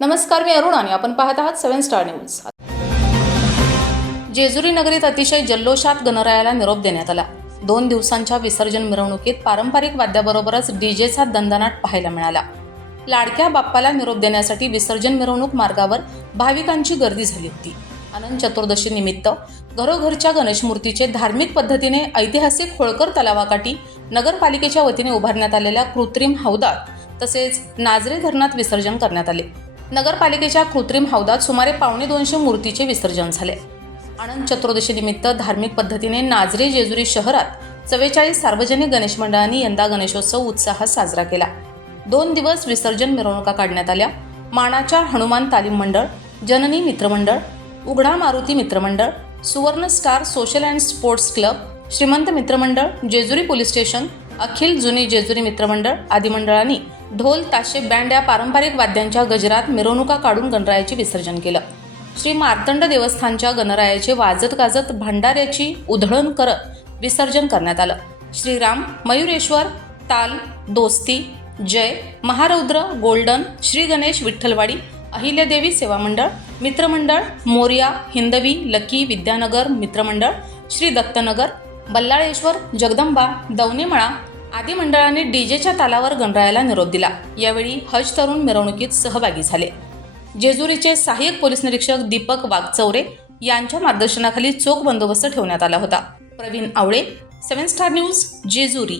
नमस्कार मी अरुण आणि आपण पाहत आहात सेव्हन स्टार न्यूज. जेजुरी नगरीत अतिशय जल्लोषात गणरायाला निरोप देण्यात आला. दोन दिवसांच्या विसर्जन मिरवणुकीत पारंपरिक वाद्याबरोबरच डीजेचा दंदनाट पाहायला मिळाला. लाडक्या बाप्पाला निरोप देण्यासाठी विसर्जन मिरवणूक मार्गावर भाविकांची गर्दी झाली होती. अनंत चतुर्दशी निमित्त घरोघरच्या गणेश मूर्तीचे धार्मिक पद्धतीने ऐतिहासिक होळकर तलावाकाठी नगरपालिकेच्या वतीने उभारण्यात आलेल्या कृत्रिम हौदात तसेच नाजरे धरणात विसर्जन करण्यात आले. नगरपालिकेच्या कृत्रिम हौदात सुमारे पावणे दोनशे मूर्तीचे विसर्जन झाले. आनंद चतुर्दशीनिमित्त धार्मिक पद्धतीने नाजरे जेजुरी शहरात चव्वेचाळीस सार्वजनिक गणेश मंडळांनी यंदा गणेशोत्सव उत्साहात साजरा केला. दोन दिवस विसर्जन मिरवणुका काढण्यात आल्या. मानाच्या हनुमान तालीम मंडळ जननी मित्रमंडळ उघडा मारुती मित्रमंडळ Suvarna star social and sports club श्रीमंत मित्रमंडळ जेजुरी पोलीस स्टेशन अखिल जुनी जेजुरी मित्रमंडळ आदी मंडळांनी ढोल ताशे बँड या पारंपरिक वाद्यांच्या गजरात मिरवणुका काढून गणरायाचे विसर्जन केलं. श्री मार्तंड देवस्थानच्या गणरायाचे वाजत गाजत भंडाऱ्याची उधळण करत विसर्जन करण्यात आलं. श्रीराम मयुरेश्वर ताल दोस्ती जय महारौद्र गोल्डन श्री गणेश विठ्ठलवाडी अहिल्यादेवी सेवा मंडळ मित्रमंडळ मोर्या हिंदवी लकी विद्यानगर मित्रमंडळ श्री दत्तनगर बल्लाळेश्वर जगदंबा दवनेमळा आदी मंडळाने डीजेच्या तालावर गणरायाला निरोप दिला. यावेळी हज तरुण मिरवणुकीत सहभागी झाले. जेजुरीचे सहाय्यक पोलीस निरीक्षक दीपक वाघचौरे यांच्या मार्गदर्शनाखाली चोख बंदोबस्त ठेवण्यात आला होता. Pravin Awale seven star news Jejuri.